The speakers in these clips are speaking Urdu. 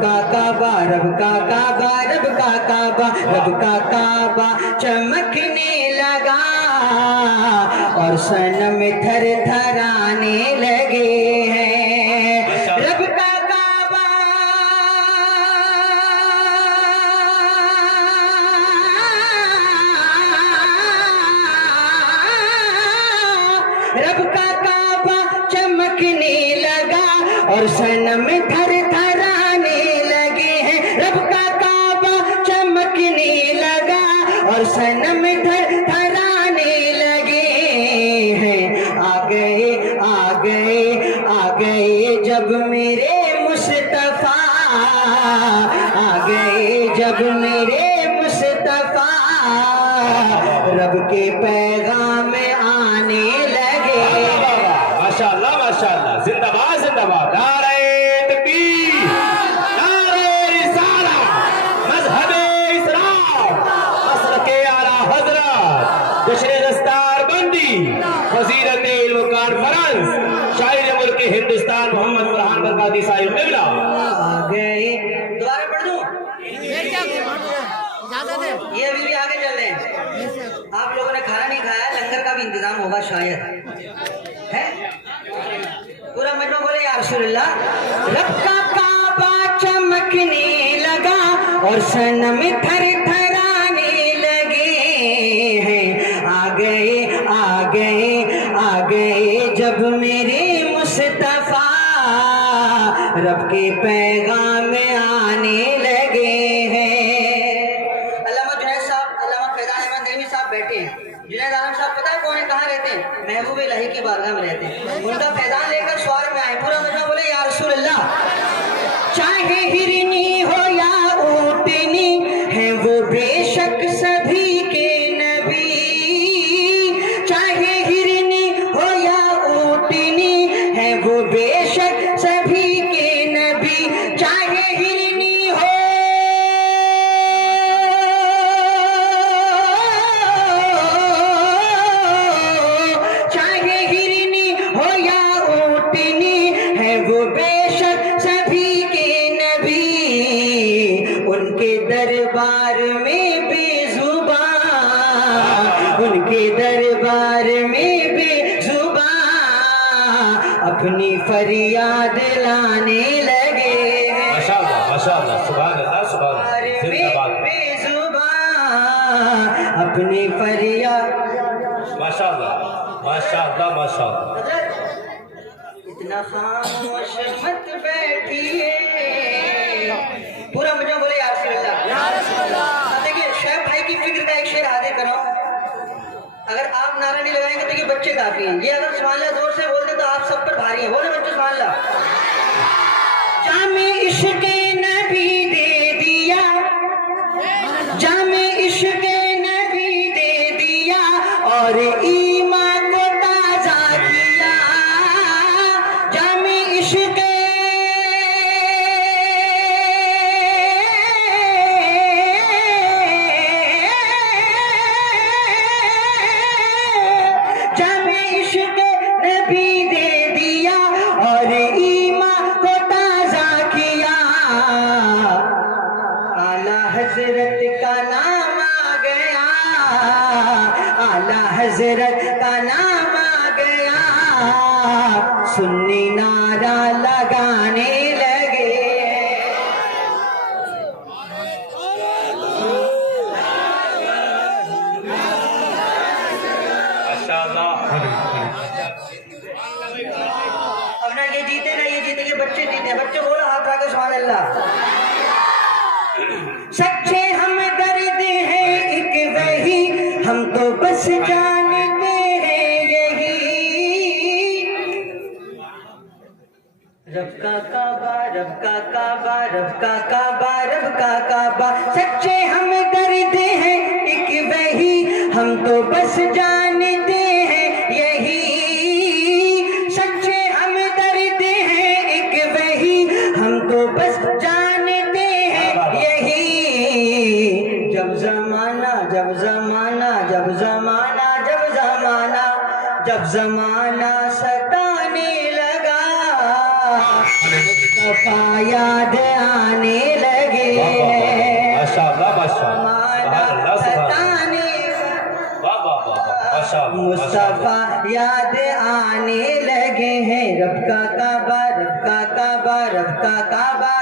کا کعبہ رب کا کعبہ رب کا کعبہ رب کا کعبہ چمکنے لگا اور صنم تھر تھرانے لگے ہیں رب کا کعبہ رب کا کعبہ چمکنے لگا اور صنم تھر تھرانے لگے ہیں رب کا کعبہ چمکنے لگا اور صنم تھر تھرانے لگے ہیں آ گئے جب میرے مصطفیٰ آ گئے جب میرے مصطفیٰ رب کے پیغام آنے لگے ماشاءاللہ ماشاءاللہ زندہ باد زندہ باد نعرہ تکبیر نعرہ رسالہ مذہب اسلام مسلک اعلیٰ حضرت جشن دستار بندی وزیرت علم کانفرنس شاعر ملک ہندوستان محمد فرحان برکاتی صاحب قبلہ آ گئے دوبارہ پڑھ دوں یہ ابھی بھی آگے چل رہے ہیں آپ لوگوں نے کھانا نہیں کھایا لنگر کا بھی انتظام ہوگا شاید ہے پورا مجمع بولے یا رسول اللہ رب کا کعبہ چمکنے لگا اور صنم تھر تھرانے لگے ہیں آ گئے جب میرے مصطفیٰ رب کے پیغام آنے لگے ہیں علامہ جنید صاحب علامہ فیضان احمد نعیمی صاحب بیٹھے ہیں جنید عالم صاحب پتہ ہے کون ہے کہاں رہتے ہیں محبوب الہی کی بارگاہ میں رہتے ہیں ان کا فیضان لے کر سوار میں آئے پورا مجمع بولے یا رسول اللہ چاہے ہرنی ہو یا اونٹنی ہیں وہ بے شک سبھی کے نبی چاہے ہرنی ہو یا اونٹنی ہیں وہ بے شک سبھی کے نبی چاہے ہرنی ہو چاہے ہرنی ہو یا اونٹنی ہے وہ بے شک سبھی کے نبی ان کے دربار میں بے زبان ان کے دربار میں بے زبان اپنی فریاد لانے لگے ماشاءاللہ ماشاءاللہ سبحان اللہ سبحان اللہ زندہ باد بے زبان اپنی فریاد ماشاءاللہ ماشاءاللہ ماشاءاللہ حضرت اتنا خاموش مت بیٹھیے پورا مجھے بولے یا رسول اللہ اب دیکھیے شعیب بھائی کی فکر کا ایک شعر حاضر کرو اگر آپ نعرہ نہیں لگائیں گے تو یہ بچے کافی ہیں یہ اگر سبحان اللہ زور سے بولتے تو آپ سب پر بھاری ہیں بولے بچے سبحان اللہ جامع عشق نبی دے دیا جامع عشق نبی دے دیا اور ایمان کو تازہ کیا جامع عشق جامع عشق نبی دے دیا اور ایمان کو تازہ کیا اعلیٰ حضرت کا نام آ گیا اعلیٰ حضرت کا نام آ گیا سنی نعرہ لگانے لگے ماشاءاللہ اب نہ یہ جیتے نہ یہ جیتے یہ بچے جیتے بچے بولو ہاتھ آگے سبحان اللہ سچے ہم درد ہیں ایک وہی ہم تو بس جانتے ہیں یہی رب کا کعبہ رب کا کعبہ رب کا کعبہ رب کا کعبہ سچے ہم درد ہیں ایک وہی ہم تو بس جانتے ہیں یہی سچے ہم درد ہیں ایک وہی ہم تو بس جانتے ہیں یہی جب زمانہ جب زمانہ جب زمانہ جب زمانہ جب زمانہ ستانے لگا مصطفیٰ یاد آنے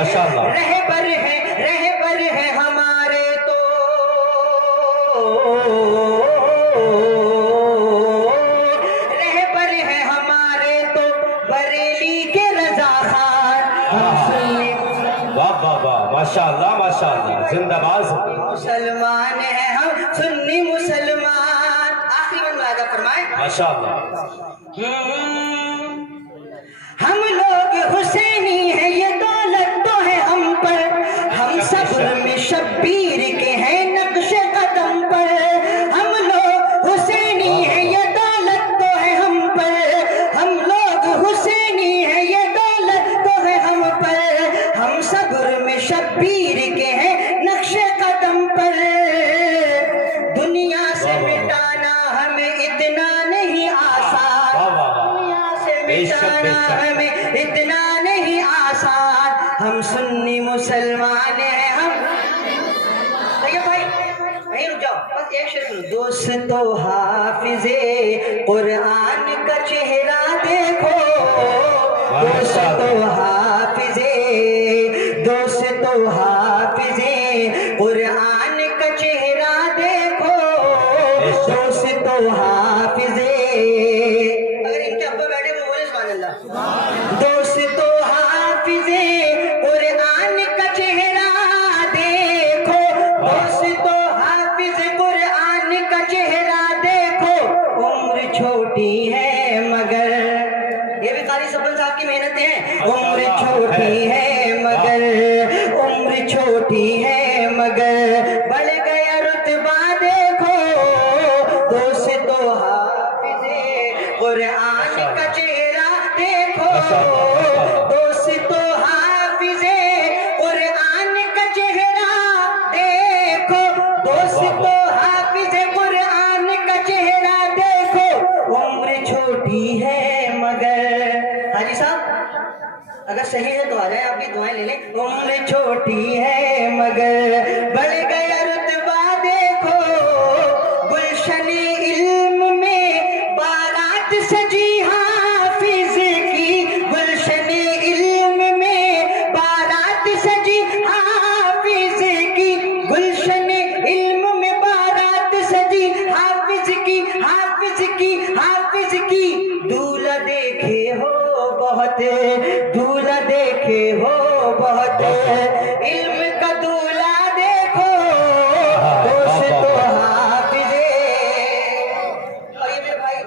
ماشاءاللہ رہبر ہے ہمارے تو رہبر ہے ہمارے تو بریلی کے رضا خان ہم سنی واہ واہ واہ ماشاءاللہ ماشاءاللہ زندہ باز مسلمان ہیں ہم سنی مسلمان آخری میں ملاحظہ فرمائیں ماشاءاللہ ہم لوگ حسینی ہیں یہ دولت تو ہے ہم پر ہم صبر میں شبیر کے ہیں نقش قدم پر ہم لوگ حسینی ہیں یہ دولت تو ہے ہم پر ہم لوگ حسینی ہیں یہ دولت تو ہے ہم پر ہم صبر میں شبیر کے ہیں نقش قدم پر دنیا سے مٹانا ہمیں اتنا نہیں آسان واہ واہ واہ دنیا سے بے شک، بے مٹانا شک۔ ہمیں اتنا نہیں آسان ہم سنی مسلمان ہیں ہم طیب بھائی وہیں رک جاؤ بس ایک شعر سنو دوستو حافظ قرآن کا چہرہ دیکھو دوستو حافظ قرآن کا چہرہ دیکھو دوستو حافظ اگر ان کے ابا بیٹھے وہ بولے سبحان اللہ دوستو حافظ قرآن کا چہرہ دیکھو دوستو حافظ قرآن کا چہرہ دیکھو عمر چھوٹی ہے مگر یہ بھی قاری سبن صاحب کی محنتیں ہیں عمر چھوٹی ہے مگر عمر چھوٹی ہے مگر بڑھ گیا رتبہ دیکھو دوستو حافظ قرآن کا چہرہ دیکھو دوستو حافظ قرآن کا چہرہ دیکھو دوستو حافظ قرآن کا چہرہ دیکھو عمر چھوٹی ہے مگر حاجی صاحب اگر صحیح ہے تو آ جائیں آپ بھی دعائیں لے لیں عمر چھوٹی ہے مگر بڑھ گیا رتبہ دیکھو گلشن علم میں بارات سجی حافظ کی گلشن علم میں بارات سجی حافظ کی گلشن علم میں بارات سجی حافظ کی حافظ کی حافظ کی دولہا دیکھے ہو بہت دولہا دیکھے ہو بہت علم کا دولہا دیکھو دوستو حافظ اور یہ میرے بھائی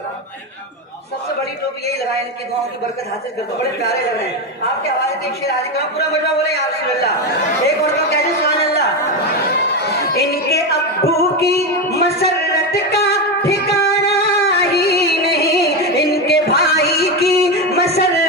سب سے بڑی ٹوپی یہی لگائیں ان کی دعاؤں کی برکت حاصل کر دو بڑے پیارے لگ رہے ہیں آپ کے حوالے سے ایک شعر حاضر کرو پورا مجمع بولے یا رسول اللہ ایک مرتبہ کہہ دیں سبحان اللہ ان کے ابو کی مسرت کا ٹھکانہ ہی نہیں ان کے بھائی کی مسرت